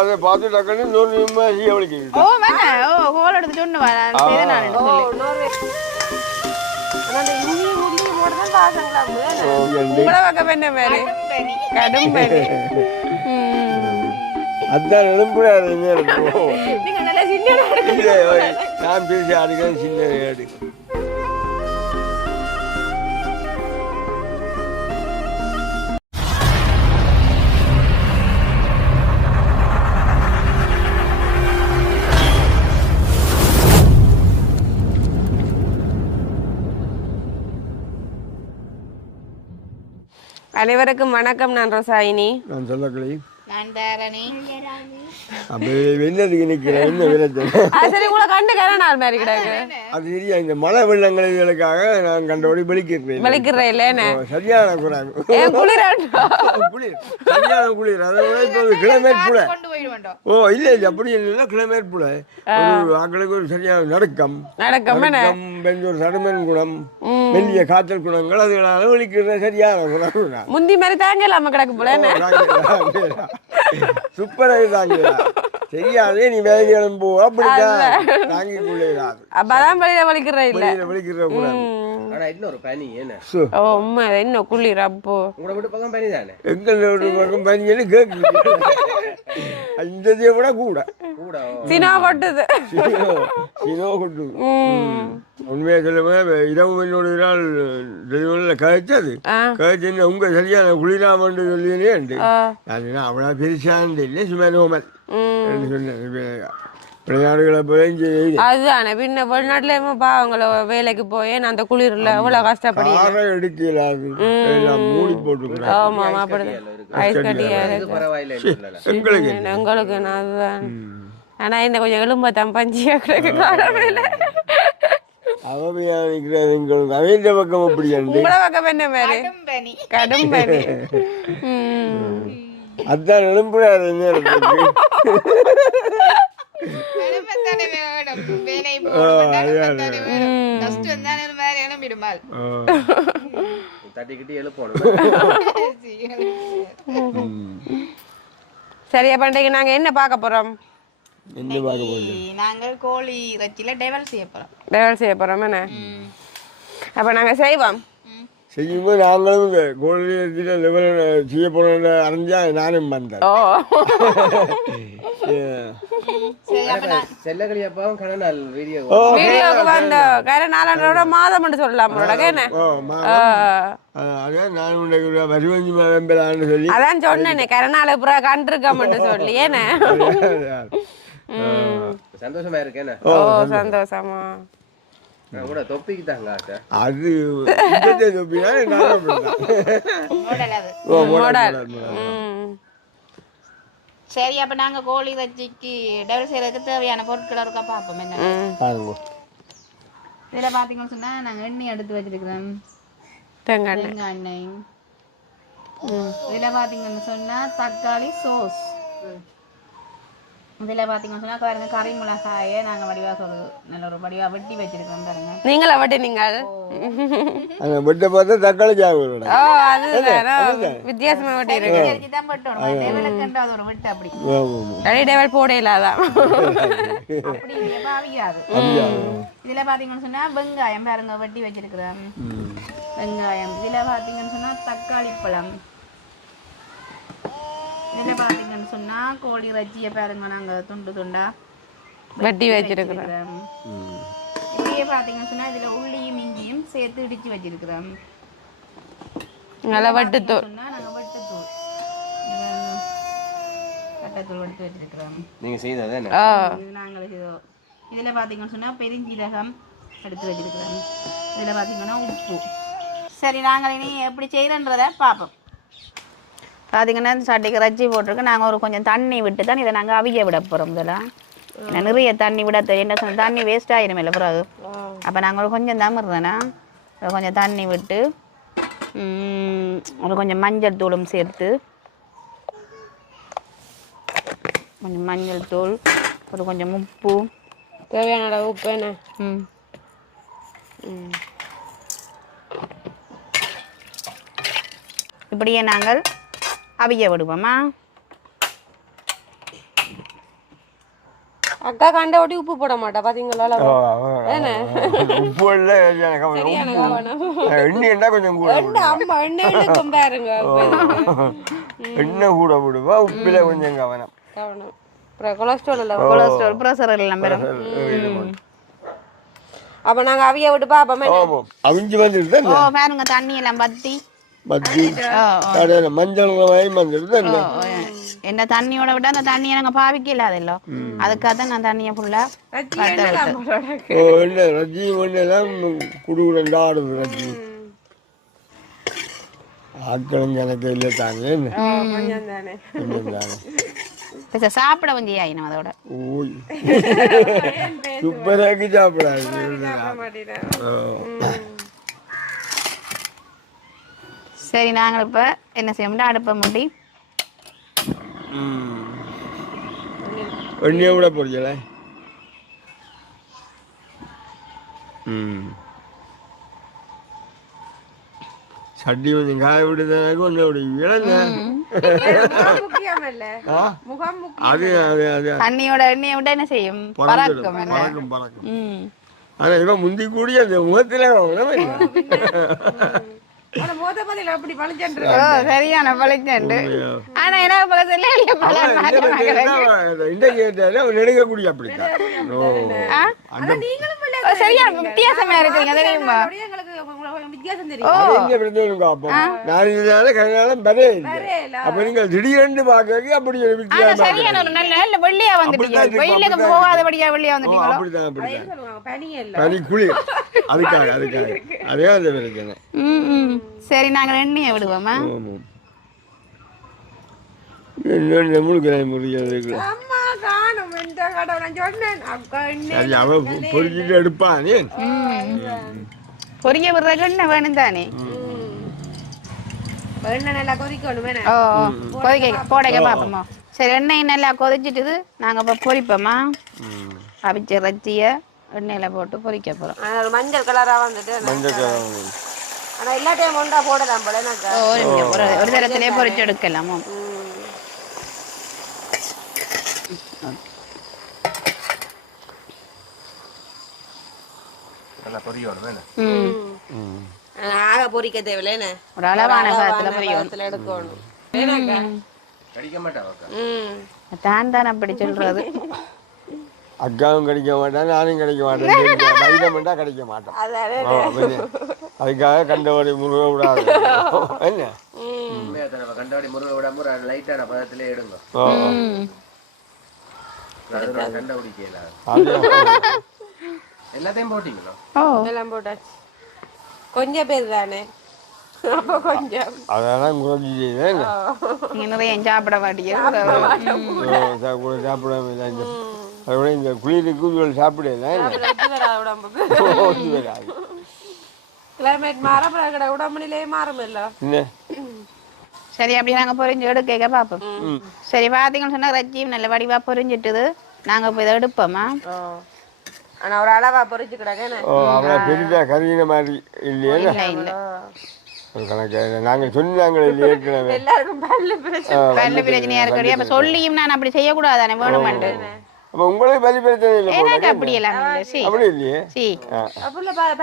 அதை பார்த்து டக்குன்னு இன்னொரு நிம்மதி அவளுக்கு ஓ வேணா ஓ கோல் எடுத்து சொன்னு வரேன் நான் உங்களை பக்கம் என்ன மாதிரி கடும் பனி அதான் எழும்புறாரு நீங்க நல்லா சின்ன நான் பேசி அடிக்கிறேன் சின்ன அடி அனைவருக்கும் வணக்கம். நான் ரோசாயினி. நான் சொல்லக்கலை. நான் தாரணி. என்னதுக்கு நிக்கிறேன் என்ன விளைச்சல் சரி உங்களை கண்டு கரணால் மாதிரி கிடக்கு. அது சரியா இந்த மழை வெள்ளங்களுக்காக நான் கண்டபடி வெளிக்கிறேன் இல்லைன்னு சரியான குறாங்க குளிர் சரியான குளிர் அதை விட இப்போ கிளைமேட் புல ஓ இல்லை இல்லை அப்படி இல்லை கிளைமேட் புல ஒரு ஆக்களுக்கு ஒரு சரியான நடுக்கம் ஒரு சடுமன் குணம் மெல்லிய காய்ச்சல் குணங்கள் அதுகளால வெளிக்கிற சரியான குணம் முந்தி மாதிரி தாங்க இல்லாம கிடக்கு போல சூப்பராக தாங்க தெரியாதே நீ வேலை எழும்போ அப்படிதான் தாங்கி கொள்ளாது அப்பதான் வெளியில வலிக்கிற இல்ல வலிக்கிற கூட ஆனா இன்னொரு பனி என்ன ஓ அம்மா இன்னும் குளிர் அப்போ உங்களோட வீட்டு பக்கம் பனி தானே எங்களோட பக்கம் பனின்னு கேட்குது இந்த விட கூட கூட சினோ கொட்டுது சினோ கொட்டுது உண்மையை சொல்லுங்க இரவு என்னோட நாள் டெலிவரியில் கழிச்சது கழிச்சு உங்க சரியான குளிராமன்று சொல்லினே உண்டு அதுதான் அவ்வளோ பெருசானது இல்லை சும்மா நோமல் சொன்னேன் வெளிநாடுகளை போய் அதுதானே பின்ன வெளிநாட்டுல பாவங்கள வேலைக்கு போய் நான் அந்த குளிர்ல எவ்வளவு கஷ்டப்படி எடுக்கலாது மூடி போட்டு ஆமா அப்படி ஐஸ் கட்டியா இருக்கு எங்களுக்கு அதுதான் ஆனா இந்த கொஞ்சம் எலும்பத்தான் பஞ்சியா கிடக்கு காலவேல அவன் பக்கம் அப்படி உங்கள பக்கம் என்ன மாதிரி கடும் பனி அதான் எழும்புறாரு சரியா பண்றீங்க. நாங்க என்ன பார்க்க போறோம்? நாங்கள் கோழி இறைச்சியில டெவல் செய்ய போறோம் என்ன அப்ப நாங்க செய்வோம் செய்யும்போது நாங்களும் கோழி லெவல் செய்ய போறோம் அறிஞ்சா நானும் வந்தேன் வீடியோக்கு வந்த கரநாளோட மாதம் சொல்லலாம் அதான் சொன்னேன் கரநாள புறா கண்டிருக்க சொல்லி ஏன்னா சந்தோஷமா இருக்கேன். ஓ சந்தோஷமா தொப்பிக்கு தாங்க அது சரி அப்ப நாங்க கோழி இறைச்சிக்கு டெவல் செய்யறதுக்கு தேவையான பொருட்கள் இருக்கா பார்ப்போம். என்ன இதுல பாத்தீங்கன்னு சொன்னா நாங்க எண்ணெய் எடுத்து வச்சிருக்கிறோம், தேங்காய் எண்ணெய். இதுல பாத்தீங்கன்னு சொன்னா தக்காளி சோஸ். இதில் பார்த்தீங்கன்னு சொன்னால் பாருங்க கறி மிளகாயை நாங்கள் வடிவாக சொல்லுது நல்ல ஒரு வடிவாக வெட்டி வச்சிருக்கோம் பாருங்க. நீங்களா வெட்டி நீங்கள் வெட்ட பார்த்தா தக்காளி சாப்பிடுவோம். ஓ அது வித்தியாசமாக வெட்டி இருக்கு தான் வெட்டணும் டேவலுக்குன்ற ஒரு வெட்டு அப்படி ரெடி டேவல் போடையில அதான் அப்படி பாவிக்காது. இதில் பார்த்தீங்கன்னு சொன்னால் வெங்காயம் பாருங்க வெட்டி வச்சிருக்கிறோம் வெங்காயம். இதில் பார்த்தீங்கன்னு சொன்னால் தக்காளி பழம். இதில் பார்த்தீங்கன்னு சொன்னால் கோழி இறைச்சியை பாருங்க நாங்கள் துண்டு துண்டா வெட்டி வச்சிருக்கிறோம். இப்படியே பார்த்தீங்கன்னு சொன்னால் இதில் உள்ளியும் இஞ்சியும் சேர்த்து இடித்து வச்சிருக்கிறோம். நல்லா வட்டுத்தூள் நாங்கள் வட்டுத்தூள் வட்டத்தூள் எடுத்து வச்சிருக்கிறோம். நீங்கள் செய்தது நாங்கள் செய்தோம். இதில் பார்த்தீங்கன்னு சொன்னால் பெருஞ்சீரகம் எடுத்து வச்சிருக்கிறோம். இதில் பார்த்தீங்கன்னா உப்பு. சரி நாங்கள் இனி எப்படி செய்கிறன்றதை பார்ப்போம். பார்த்தீங்கன்னா சட்டிக்கு இறைச்சி போட்டிருக்கு. நாங்கள் ஒரு கொஞ்சம் தண்ணி விட்டு தான் இதை நாங்கள் அவிய விட போகிறோம். இதெல்லாம் நிறைய தண்ணி விட என்ன சொன்ன தண்ணி வேஸ்ட் ஆகிடும் இல்லை பிறகு. அப்போ நாங்கள் ஒரு கொஞ்சம் தான் இருந்தேன்னா கொஞ்சம் தண்ணி விட்டு ஒரு கொஞ்சம் மஞ்சள் தூளும் சேர்த்து கொஞ்சம் மஞ்சள் தூள் ஒரு கொஞ்சம் உப்பு தேவையான உப்பு என்ன இப்படியே நாங்கள் அவிய விடுவோமா. அக்கா கண்ட ஒட்டி உப்பு போட மாட்டா பாத்தீங்களா உப்பு இல்லை எண்ணெய் கொஞ்சம் கூட அம்மா எண்ணெய் பாருங்க எண்ணெய் கூட விடுவா உப்பில கொஞ்சம் கவனம் அப்புறம் கொலஸ்ட்ரால் கொலஸ்ட்ரால் ப்ரெஷர் எல்லாம் பெறும். அப்ப நாங்க அவிய விட்டு பாப்போமே அவிஞ்சு வந்துட்டு ஓ பாருங்க தண்ணி எல்லாம் பத்தி மஞ்சள் வந்துடுது என்ன தண்ணியோட விட அந்த தண்ணியை நாங்க பாவிக்கல அதெல்லாம் அதுக்காக தான் நான் தண்ணியை ஃபுல்லா ரஜி ஒன்னெல்லாம் குடுகுடன் ஆடுது ரஜி ஆட்களும் எனக்கு இல்லை தாங்க சாப்பிட வந்து ஆயினும் அதோட ஓய் சூப்பராக்கி சாப்பிடாது சரி நாங்கள் இப்ப என்ன செய்யணும் அடுப்ப முடி எண்ணெயை விட போறீங்கள சட்டி கொஞ்சம் காய விடுதானே கொஞ்சம் விடுவீங்க அது அது அது தண்ணியோட எண்ணெயை விட என்ன செய்யும் பறக்கும் பறக்கும் பறக்கும் ஆனா இவன் முந்தி கூடிய அந்த முகத்துல சரியான பழிச்சண்டு ஆனா என்ன நெடுக்கக்கூடிய அப்படித்தான் சரியான வித்தியாசமா இருக்குங்க தெரியுமா திடீரென்று பாக்க அப்படி சரியான ஒரு நல்ல வெள்ளியா வந்துட்டீங்க வெயிலுக்கு போகாதபடியா வெள்ளியா வந்துட்டீங்களோ பனி குளிர் அதுக்காக அதுக்காக அதே அந்த பிரச்சனை. சரி நாங்கள் எண்ணெயை விடுவோமா பொறிச்சிட்டு எடுப்பான் பொரிய விடுறதுக்கு என்ன வேணும் தானே நல்லா கொதிக்கணும் கொதிக்க போடைக்க பாப்போமா சரி எண்ணெய் நல்லா கொதிச்சிட்டுது நாங்க இப்ப பொரிப்போமா அவிச்ச இறைச்சிய எண்ணெயில போட்டு பொரிக்க போறோம் மஞ்சள் கலரா வந்துட்டு மஞ்சள் கலர் ஆனா எல்லா டைம் ஒன்றா போடலாம் போல ஒரு தரத்திலே பொரிச்சு எடுக்கலாமோ ஆக பொரிக்க தேவையில்ல ஒரு அளவான பதத்துல பொரியணும் எடுக்கணும் தான் தான் அப்படி சொல்றது அக்காவும் கிடைக்க மாட்டேன் நானும் கிடைக்க மாட்டேன் வைரமெண்டா கிடைக்க மாட்டேன் அதுக்காக கண்டவாடி முருக விடாது என்ன கண்டவாடி முருக விடாம லைட்டான பதத்திலே எடுங்க எல்லாத்தையும் போட்டீங்களா எல்லாம் போட்டாச்சு கொஞ்சம் பேர் தானே அப்போ கொஞ்சம் அதெல்லாம் குறைஞ்சி செய்யுது நிறைய சாப்பிட மாட்டேங்க சாப்பிடாம அதோட இந்த குளிருக்கு சாப்பிடல கிளைமேட் மாற உடம்புலே மாறுமில்ல சரி அப்படி நாங்க பொரிஞ்சு எடுக்க பாப்போம் சரி பாத்தீங்கன்னு சொன்னா ரஜ்ஜியும் நல்ல வடிவா பொரிஞ்சிட்டுது நாங்க இப்ப இதை எடுப்போமா ஆனா ஒரு அளவா பொரிச்சு கிடக்கு பெரிய கருகின மாதிரி இல்லையா ஒரு கணக்கு நாங்க சொன்னாங்களே ஏற்கனவே எல்லாருக்கும் பல்லு பிரச்சனையா இருக்கடி அப்ப சொல்லியும் நான் அப்படி செய்யக்கூடாதானே வேணுமெண்டு அப்ப உங்களுக்கு பல்லு பிரச்சனை இல்லை எனக்கு அப்படி எல்லாம் அப்படி இல்லையே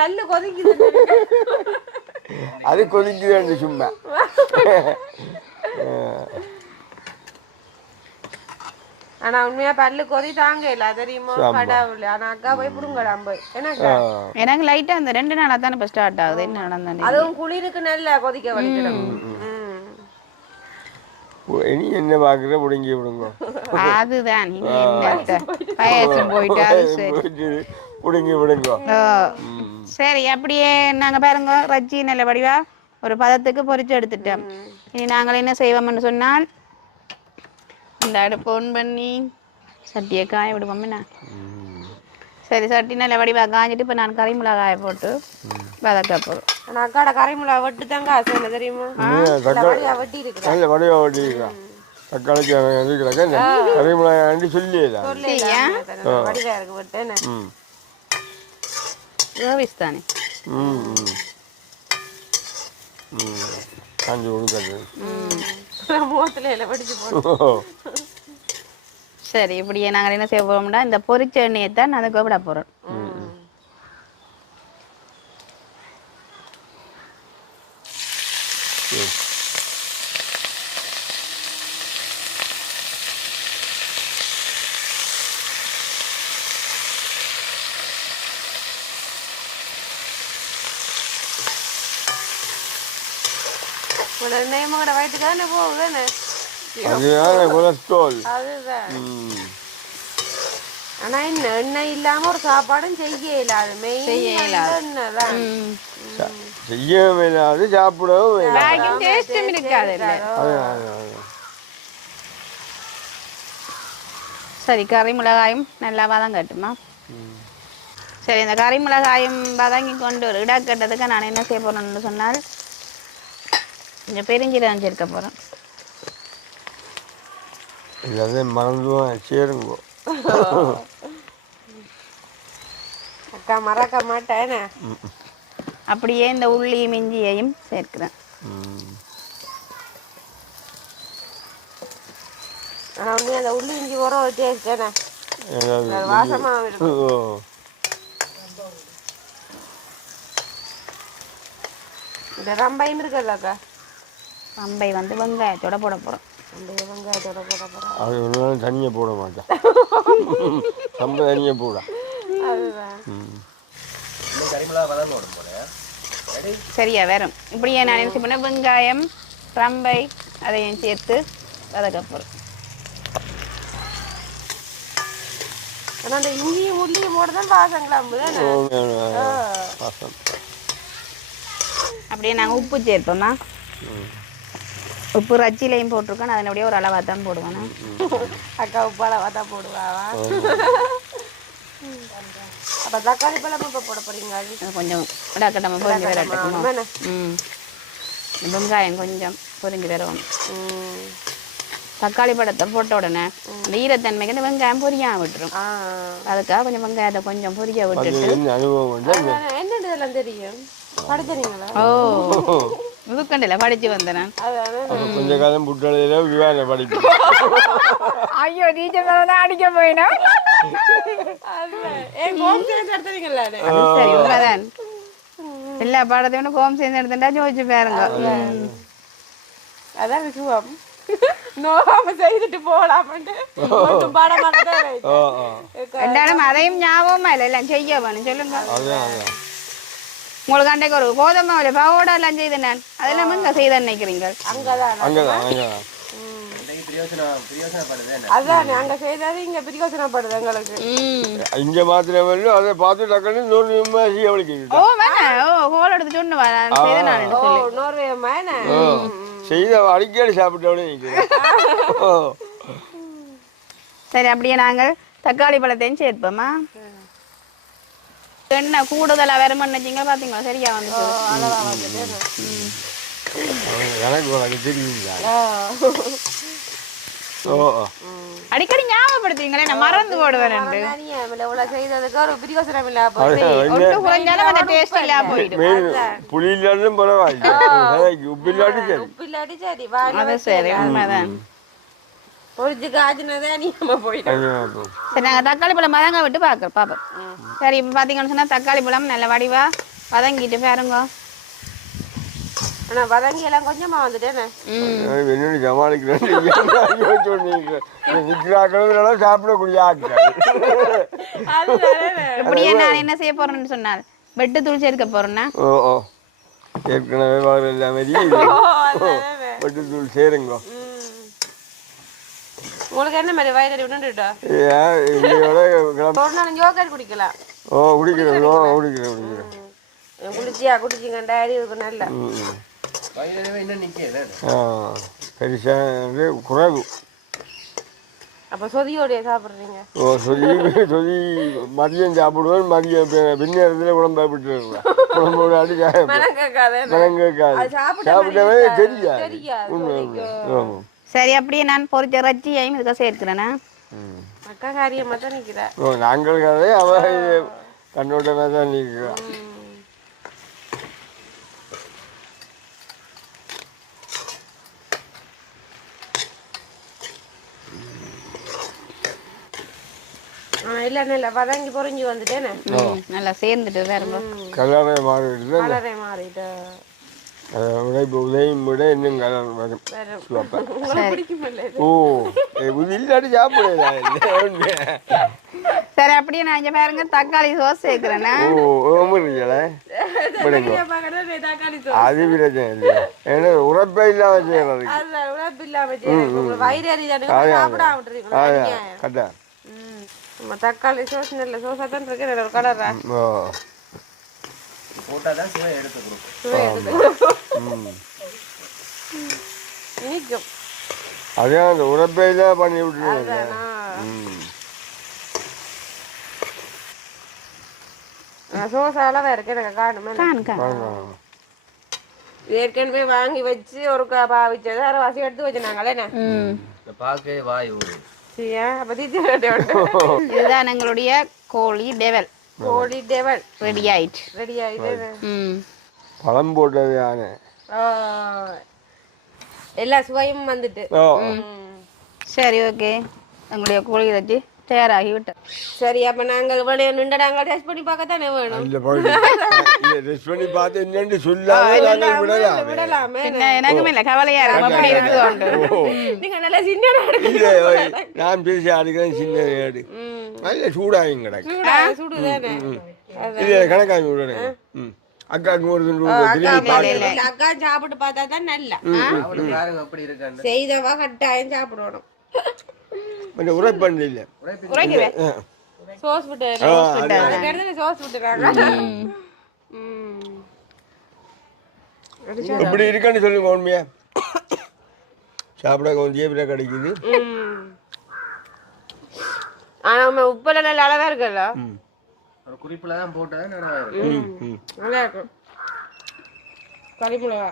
பல்லு கொதிக்குது அது கொதிக்குது சும்மா ஆனா உண்மையா பல்லு கொதி தாங்க இல்ல தெரியுமா கடவுள் ஆனா அக்கா போய் புடுங்கலாம் போய் எனக்கு லைட்டா அந்த 2 நாளா தானே இப்ப ஸ்டார்ட் ஆகுது என்ன நடந்தது அதுவும் குளிருக்கு நல்லா கொதிக்க வலிக்கணும் நீ என்ன பாக்குற புடுங்கி விடுங்க அதுதான் நீங்க என்ன பயசம் போயிட்டு அது சரி புடுங்கி விடுங்க சரி அப்படியே நாங்க பாருங்க ரஜ்ஜி நல்ல வடிவா ஒரு பதத்துக்கு பொரிச்சு எடுத்துட்டோம் இனி நாங்கள் என்ன செய்வோம்னு சொன்னால் இந்த அடுப்பு ஆன் பண்ணி சட்டியை காய விடுவோம் என்ன சரி சட்டி நல்ல வடிவா காஞ்சிட்டு இப்போ நான் கறி மிளகாய போட்டு வதக்க போகிறோம் ஆனால் அக்காட கறி மிளகா வெட்டு தாங்க ஆசை தெரியுமா வெட்டி இருக்கு நல்ல வடிவா வெட்டி இருக்கா தக்காளிக்கு கறி மிளகாய் சொல்லியா வடிவா இருக்கு வெட்டு தானே காஞ்சி கொடுக்காது சரி இப்படியே நாங்கள் என்ன செய்ய போகிறோம்னா இந்த பொரிச்ச எண்ணெயை தான் அதுக்கு விட போகிறோம். எண்ணெயும் கூட வயிற்றுக்கானே போகுதுன்னு அதுதான் கொலஸ்ட்ரால். அதுதான். ஆனா என்ன எண்ணெய் இல்லாம ஒரு சாப்பாடும் செய்ய இல்லாது. என்னதான் செய்யவும் இல்லாது சாப்பிடவும் இருக்காது. சரி கறி மிளகாயும் நல்லா வதங்கட்டுமா. சரி இந்த கறி மிளகாயும் வதங்கி கொண்டு ஒரு இடக்கட்டதுக்கு நான் என்ன செய்ய போறேன்னு சொன்னால் கொஞ்சம் பெருஞ்சீரகம் சேர்க்க போறேன். எல்லாத்தையும் மறந்துடுவோம் சேருங்கோ. அக்கா மறக்க மாட்டேன். அப்படியே இந்த உள்ளி மிஞ்சியையும் சேர்க்கிறேன். அந்த உள்ளி இஞ்சி உரம் வச்சேன் வாசமா இருக்கும். இந்த ரம்பையும் இருக்குல்லக்கா, ரம்பை வந்து வெங்காயத்தோட போட போறோம். வெங்காயத்தோட போட போறோம். அது ஒரு நாள் தனியாக போட மாட்டேன். ரொம்ப தனியாக போட. சரியா வரும். இப்படியே நான் என்ன பண்ண வெங்காயம் ரம்பை அதையும் சேர்த்து வதக்க போறோம். ஆனா அந்த இஞ்சியும் உள்ளியும் போட்டுதான் வாசம் கிளம்புதான். அப்படியே நாங்கள் உப்பு சேர்ப்போம்மா. உப்பு ரச்சிலையும் போட்டிருக்கோம். அதில் அப்படியே ஒரு அளவாக தான் போடுவேன். அக்கா உப்பு அளவாக தான் போடுவாவா? அப்போ தக்காளி பழம் இப்போ போட போறீங்க? கொஞ்சம் இடக்கட்டமாக பொரிஞ்சு வரட்டும். வெங்காயம் கொஞ்சம் பொரிஞ்சு வரும். தக்காளி பழத்தை போட்ட உடனே அந்த ஈரத்தன்மைக்கு அந்த வெங்காயம் பொரியாம விட்டுரும். அதுக்காக கொஞ்சம் வெங்காயத்தை கொஞ்சம் பொரிய விட்டுட்டு என்னென்ன இதெல்லாம் தெரியும் படிச்சீங்களா? ஓ முதுக்கண்டில படிச்சு வந்தேன். கொஞ்ச காலம் புட்டளையில விவாத படிப்பு. ஐயோ டீச்சர் தான் அடிக்க போயினா. சரி உண்மைதான். எல்லா பாடத்தையும் ஹோம் சேர்ந்து எடுத்துட்டா ஜோதிச்சு பாருங்க. அதான் விஷயம். நோகாம செய்துட்டு போகலாமட்டு ரெண்டாலும் அதையும் ஞாபகமா இல்லை எல்லாம் செய்ய வேணும் சொல்லுங்க. உங்களுக்கு அன்றைக்கு ஒரு கோதுமை ஒரு பவோட எல்லாம் செய்து நான் அதெல்லாம் இங்க செய்த நினைக்கிறீங்க. அதான் அங்க செய்தாது இங்க பிரியோசனப்படுது எங்களுக்கு. இங்க மாத்திரம் அதை பார்த்து டக்குன்னு ஓ வேணா ஓ கோல் எடுத்து சொன்னு நோர்வே செய்த அடிக்கடி சாப்பிட்டோன்னு. சரி அப்படியே நாங்கள் தக்காளி பழத்தையும் சேர்ப்போமா. எண்ணெய் கூடுதலா வருமானு நினைச்சீங்க பாத்தீங்களா? சரியா வந்து அடிக்கடி ஞாபகப்படுத்துவீங்களே நான் மறந்து போடுவேன். புளி இல்லாட்டும் பரவாயில்ல, உப்பு இல்லாட்டி சரி. உப்பு இல்லாட்டி சரி. சரி உண்மைதான். சரி நாங்கள் தக்காளி பழம் வதங்க விட்டு பார்ப்போம். சரி இப்போ பார்த்தீங்கன்னு சொன்னால் தக்காளி பழம் நல்ல வடிவா வதங்கிட்டு பாருங்க. ஆனால் வதங்கி எல்லாம் கொஞ்சமாக வந்துட்டேன்னு சாப்பிடக்கூடிய இப்படியே நான் என்ன செய்ய போறேன்னு சொன்னால் வெட்டு தூள் சேர்க்க போறேன்னா ஏற்கனவே வாங்க எல்லாமே வெட்டு தூள் சேருங்க. உங்களுக்கு என்ன மாதிரி வயலடி விட்டுட்டா யோகர் குடிக்கலாம். குடிக்கிறேன் குடிச்சியா குடிச்சிங்க டயரி இருக்கும் நல்ல பெருசா குறைவு. அப்போ சொதியோடைய சாப்பிட்றீங்க? சொதி மதியம் சாப்பிடுவேன். மதியம் பின்னேரத்தில் உடம்பு விட்டுருவேன். உடம்போட அடி சாப்பிட்டவே தெரியாது. சரி அப்படியே நான் பொரிச்ச ரச்சியையும் இதுக்கு சேர்க்கிறேன்னா அக்கா காரியமா தான் நிற்கிறேன். நாங்கள் கதை அவ கண்ணோட்டமாக தான் நிற்கிறோம். இல்லை வதங்கி பொறிஞ்சு வந்துட்டேனே நல்லா சேர்ந்துட்டு வேற கலரே மாறிடுது கலரே மாறிட்டு உதயம் விட இன்னும் கலர் வரும் உங்களுக்கு பிடிக்குமில்ல இது? ஓ இது இல்லாட்டி சாப்பிடல சரி அப்படியே நான் இங்க பாருங்க தக்காளி சோஸ் சேர்க்கிறேன்னா ஓ ஓமரிக்கல விடுங்க தக்காளி அது பிரச்சனை இல்லை ஏன்னா உரப்பே இல்லாம செய்யறதுக்கு அதுல உழைப்பு இல்லாம செய்யறேன். உங்களுக்கு வயிறு எரியுதானே சாப்பிடாம விட்டுறீங்களா நீங்க? கட்டா நம்ம தக்காளி சோஸ் நல்ல சோஸா தான் இருக்கு நல்ல ஒரு கலரா ஓ போட்டாதான் சுவை எடுத்து கொடுக்கும். இனிக்கும் அதே அந்த உரப்பே இல்லாம பண்ணி விட்டுருங்க சோஸ் அளவா இருக்கு எனக்கு காணுமே ஏற்கனவே வாங்கி வச்சு ஒரு பாவிச்சது அரை வாசி எடுத்து வச்சுனாங்களே இந்த பாக்கே வாய் ஊறும். சரியா அப்ப இதுதான் எங்களுடைய கோழி டெவல் கோழி டெவல் ரெடி ஆயிட்டு ரெடி ஆயிட்டு பழம் போட்டது யானை எல்லா சுவையும் வந்துட்டு சரி ஓகே எங்களுடைய கோழி வச்சு தயாராகி விட்டோம் சரி அப்ப நாங்கள் இவ்வளவு நின்று நாங்கள் டெஸ்ட் பண்ணி பார்க்கத்தானே வேணும் இல்ல ரெஸ்ட் பண்ணி பார்த்து என்னன்னு சொல்லாம விடலாமே எனக்குமே இல்ல கவலையா இருக்கும் நீங்க நல்லா சின்ன இல்ல நான் பேசி அடுக்கிறேன் சின்ன ஏடு நல்ல சூடாயும் கிடக்கு சுடுதானே இல்ல கணக்காமி விடுறேன் அக்காக்கு ஒரு அக்கா சாப்பிட்டு பார்த்தா தான் நல்லா அவளுக்கு யாருங்க அப்படி இருக்கான்னு செய்தவா கட்டாயம் சாப்பிடணும் கொஞ்சம் உரைப்பண்ணு இல்லை உரைக்குவே சோஸ் விட்டு சோஸ் விட்டுறாங்க எப்படி இருக்குன்னு சொல்லுங்க உண்மையா சாப்பிட கொஞ்சம் ஜேபில கிடைக்குது ஆனா உப்புல நல்ல அளவா இருக்குல்ல ஒரு குறிப்புல தான் போட்டா நல்லா நல்லா இருக்கும் கறிப்புலவா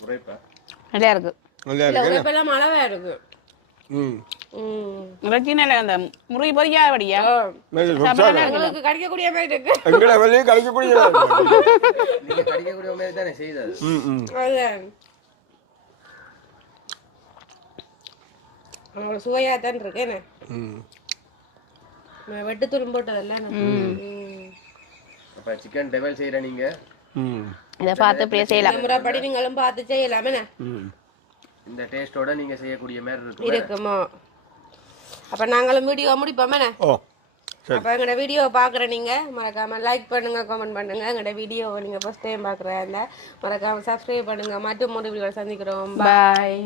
உரைப்பா நல்லா இருக்கு நல்லா இருக்கு உரைப்பெல்லாம் அளவா இருக்கு பிரச்சனை அந்த முறை பொறியாதபடியா உங்களுக்கு கிடைக்கக்கூடிய மாதிரி இருக்கு எங்களை வெளியே கிடைக்கக்கூடிய நீங்க கடிக்கக்கூடிய மாதிரி தானே செய்தது. அதுதான் அவங்கள சுவையா தான் இருக்கு என்ன வெட்டு துரும் போட்டதல்ல அப்ப சிக்கன் டெவல் செய்யற நீங்க இதை பார்த்து இப்படியே செய்யலாம் முறைப்படி நீங்களும் பார்த்து செய்யலாமே இந்த டேஸ்டோட நீங்க செய்யக்கூடிய மாதிரி இருக்குமோ அப்ப நாங்களும் வீடியோ முடிப்போமே அப்ப எங்களோட வீடியோ பாக்குற நீங்க மறக்காம லைக் பண்ணுங்க கமெண்ட் பண்ணுங்க எங்களோட வீடியோவை நீங்க ஃபர்ஸ்ட் டைம் பாக்குறதா இருந்தா மறக்காம சப்ஸ்கிரைப் பண்ணுங்க மற்றும் ஒரு வீடியோ சந்திக்கிறோம் பாய்